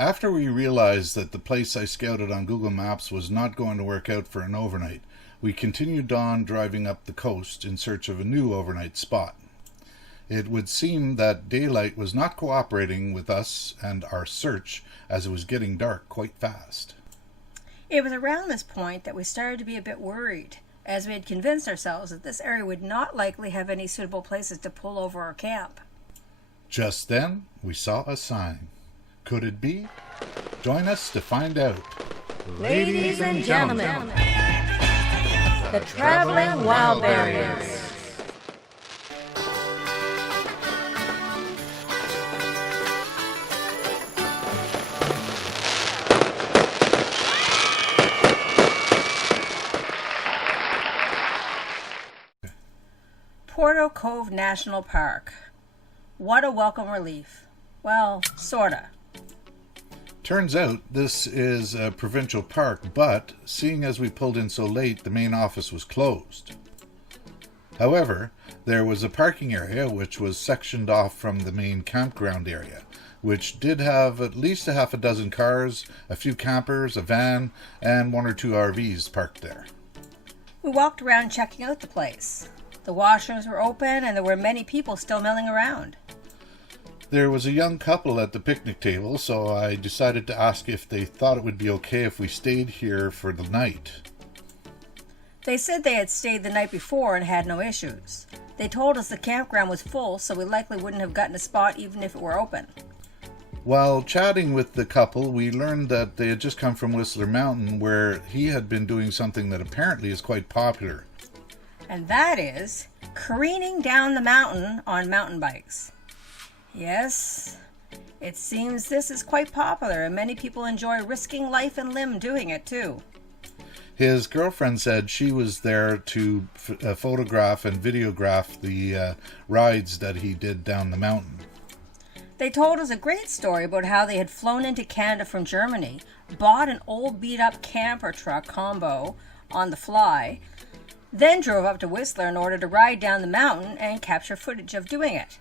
After we realized that the place I scouted on Google Maps was not going to work out for an overnight, we continued on driving up the coast in search of a new overnight spot. It would seem that daylight was not cooperating with us and our search, as it was getting dark quite fast. It was around this point that we started to be a bit worried, as we had convinced ourselves that this area would not likely have any suitable places to pull over or camp. Just then, we saw a sign. Could it be? Join us to find out. Ladies and gentlemen, the Traveling Wildberries. Porto Cove National Park. What a welcome relief. Well, sorta. Turns out this is a provincial park, but seeing as we pulled in so late, the main office was closed. However, there was a parking area which was sectioned off from the main campground area, which did have at least a half a dozen cars, a few campers, a van, and one or two RVs parked there. We walked around checking out the place. The washrooms were open and there were many people still milling around. There was a young couple at the picnic table, so I decided to ask if they thought it would be okay if we stayed here for the night. They said they had stayed the night before and had no issues. They told us the campground was full, so we likely wouldn't have gotten a spot even if it were open. While chatting with the couple, we learned that they had just come from Whistler Mountain, where he had been doing something that apparently is quite popular. And that is careening down the mountain on mountain bikes. Yes, it seems this is quite popular and many people enjoy risking life and limb doing it too. His girlfriend said she was there to photograph and videograph the rides that he did down the mountain. They told us a great story about how they had flown into Canada from Germany, bought an old beat-up camper truck combo on the fly, then drove up to Whistler in order to ride down the mountain and capture footage of doing it.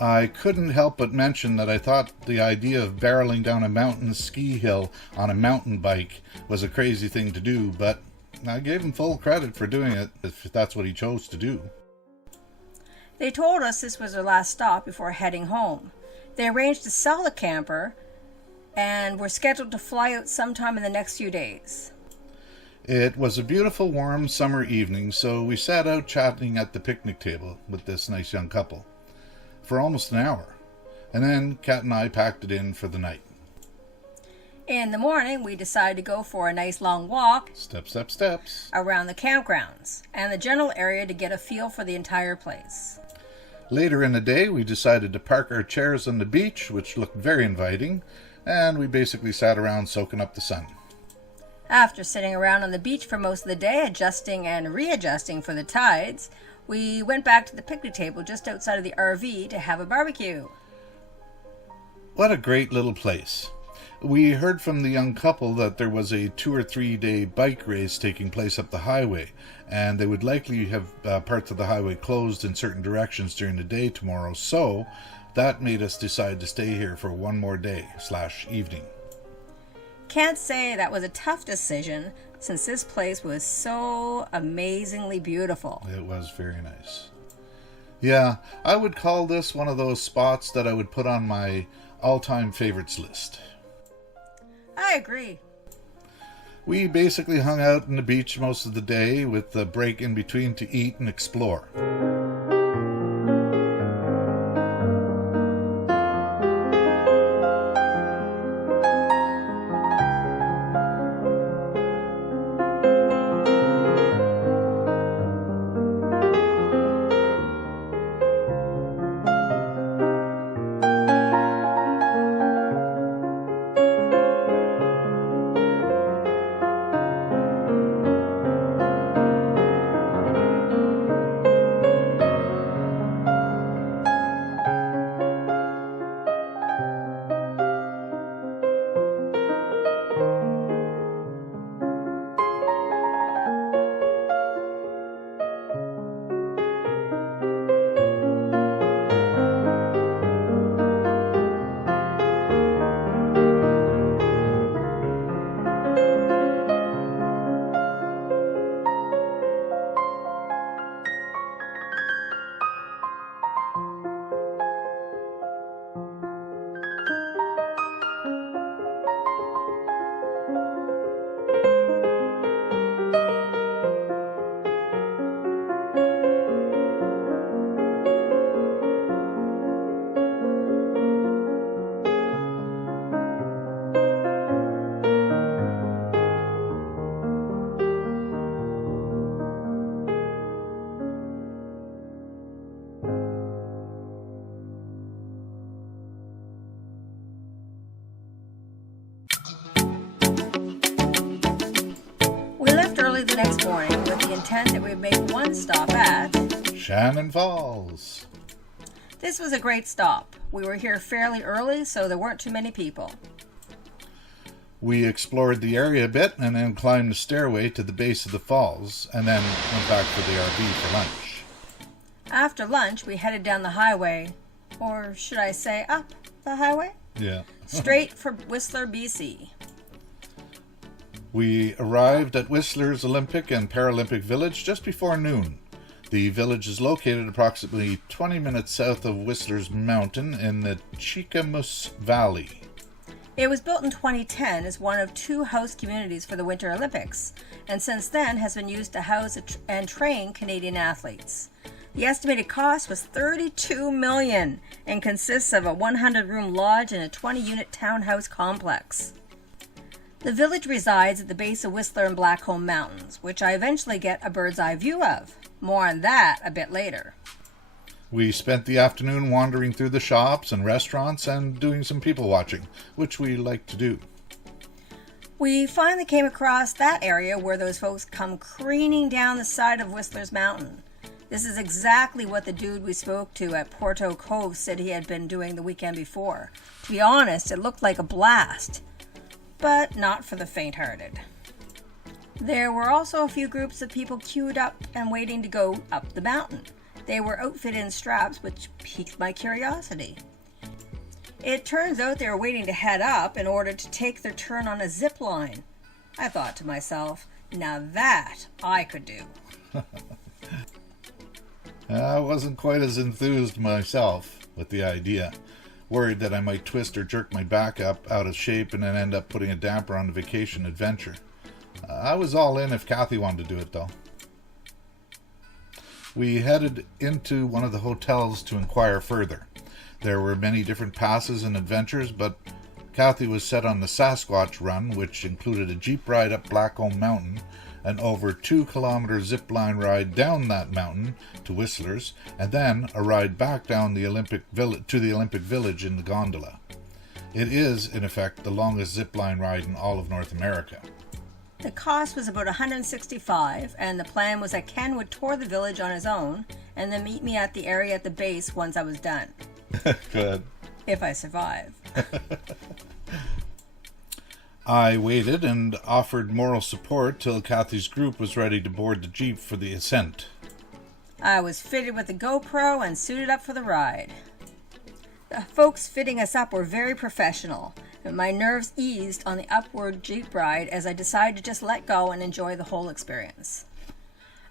I couldn't help but mention that I thought the idea of barreling down a mountain ski hill on a mountain bike was a crazy thing to do, but I gave him full credit for doing it, if that's what he chose to do. They told us this was their last stop before heading home. They arranged to sell the camper and were scheduled to fly out sometime in the next few days. It was a beautiful, warm summer evening, so we sat out chatting at the picnic table with this nice young couple for almost an hour, and then Kat and I packed it in for the night. In the morning, we decided to go for a nice long walk Steps around the campgrounds and the general area to get a feel for the entire place. Later in the day, we decided to park our chairs on the beach, which looked very inviting, and we basically sat around soaking up the sun. After sitting around on the beach for most of the day, adjusting and readjusting for the tides, we went back to the picnic table just outside of the RV to have a barbecue. What a great little place. We heard from the young couple that there was a 2 or 3 day bike race taking place up the highway, and they would likely have parts of the highway closed in certain directions during the day tomorrow, so that made us decide to stay here for one more day/evening. Can't say that was a tough decision, since this place was so amazingly beautiful. It was very nice. Yeah, I would call this one of those spots that I would put on my all-time favorites list. I agree. We basically hung out on the beach most of the day, with a break in between to eat and explore. intent that we'd make one stop at Shannon Falls. This was a great stop. We were here fairly early, so there weren't too many people. We explored the area a bit and then climbed the stairway to the base of the falls and then went back for the RV for lunch. After lunch, we headed down the highway, or should I say up the highway? Yeah. Straight for Whistler, BC. We arrived at Whistler's Olympic and Paralympic Village just before noon. The village is located approximately 20 minutes south of Whistler's Mountain in the Cheakamus Valley. It was built in 2010 as one of 2 host communities for the Winter Olympics, and since then has been used to house and train Canadian athletes. The estimated cost was $32 million and consists of a 100-room lodge and a 20-unit townhouse complex. The village resides at the base of Whistler and Blackcomb Mountains, which I eventually get a bird's eye view of. More on that a bit later. We spent the afternoon wandering through the shops and restaurants and doing some people watching, which we like to do. We finally came across that area where those folks come careening down the side of Whistler's Mountain. This is exactly what the dude we spoke to at Porto Cove said he had been doing the weekend before. To be honest, it looked like a blast, but not for the faint-hearted. There were also a few groups of people queued up and waiting to go up the mountain. They were outfitted in straps, which piqued my curiosity. It turns out they were waiting to head up in order to take their turn on a zip line. I thought to myself, now that I could do. I wasn't quite as enthused myself with the idea. Worried that I might twist or jerk my back up out of shape and then end up putting a damper on the vacation adventure. I was all in if Kathy wanted to do it, though. We headed into one of the hotels to inquire further. There were many different passes and adventures, but Kathy was set on the Sasquatch Run, which included a jeep ride up Blackcomb Mountain, an over 2-kilometer zip line ride down that mountain to Whistler's, and then a ride back down the Olympic Village in the gondola. It is, in effect, the longest zip line ride in all of North America. The cost was about $165, and the plan was that Ken would tour the village on his own and then meet me at the area at the base once I was done. Good. If I survive. I waited and offered moral support till Kathy's group was ready to board the jeep for the ascent. I was fitted with a GoPro and suited up for the ride. The folks fitting us up were very professional, and my nerves eased on the upward jeep ride as I decided to just let go and enjoy the whole experience.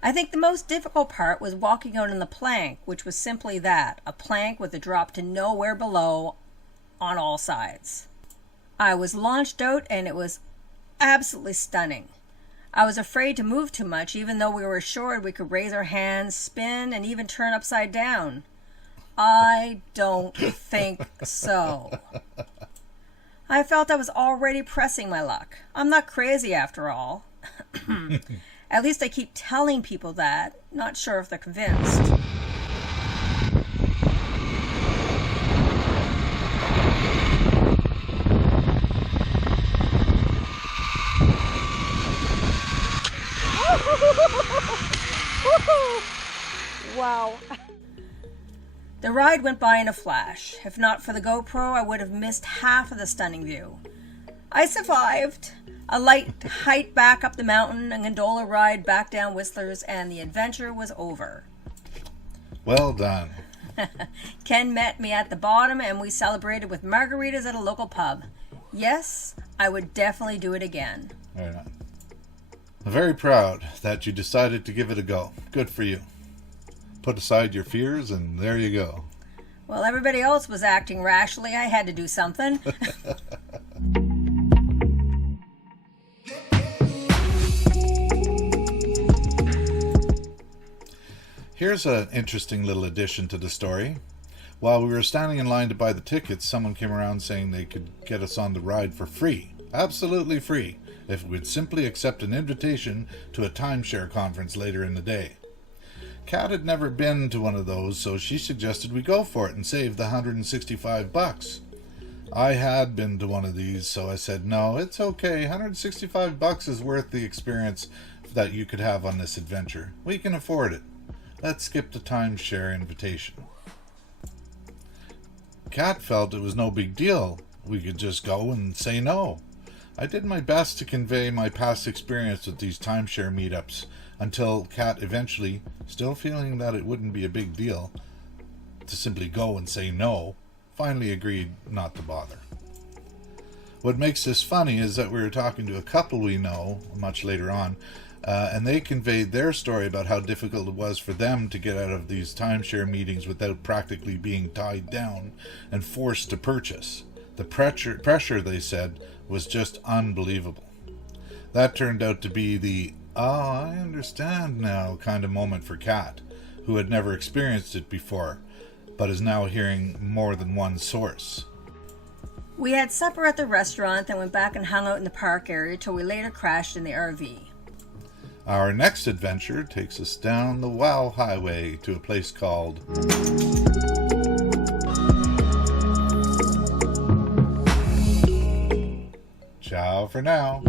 I think the most difficult part was walking out on the plank, which was simply that, a plank with a drop to nowhere below on all sides. I was launched out and it was absolutely stunning. I was afraid to move too much, even though we were assured we could raise our hands, spin, and even turn upside down. I don't think so. I felt I was already pressing my luck. I'm not crazy after all. At least I keep telling people that. Not sure if they're convinced. Wow. The ride went by in a flash. If not for the GoPro, I would have missed half of the stunning view. I survived. A light hike back up the mountain, a gondola ride back down Whistler's, and the adventure was over. Well done. Ken met me at the bottom, and we celebrated with margaritas at a local pub. Yes, I would definitely do it again. Right on. I'm very proud that you decided to give it a go. Good for you. Put aside your fears, and there you go. Well, everybody else was acting rashly. I had to do something. Here's an interesting little addition to the story. While we were standing in line to buy the tickets, someone came around saying they could get us on the ride for free. Absolutely free, if we'd simply accept an invitation to a timeshare conference later in the day. Kat had never been to one of those, so she suggested we go for it and save the $165. I had been to one of these, so I said, no, it's okay. $165 is worth the experience that you could have on this adventure. We can afford it. Let's skip the timeshare invitation. Kat felt it was no big deal. We could just go and say no. I did my best to convey my past experience with these timeshare meetups until Kat eventually, still feeling that it wouldn't be a big deal to simply go and say no, finally agreed not to bother. What makes this funny is that we were talking to a couple we know much later on, and they conveyed their story about how difficult it was for them to get out of these timeshare meetings without practically being tied down and forced to purchase. The pressure, they said, was just unbelievable. That turned out to be the, I understand now kind of moment for Kat, who had never experienced it before, but is now hearing more than one source. We had supper at the restaurant, then went back and hung out in the park area till we later crashed in the RV. Our next adventure takes us down the Wow Highway to a place called Ciao for now.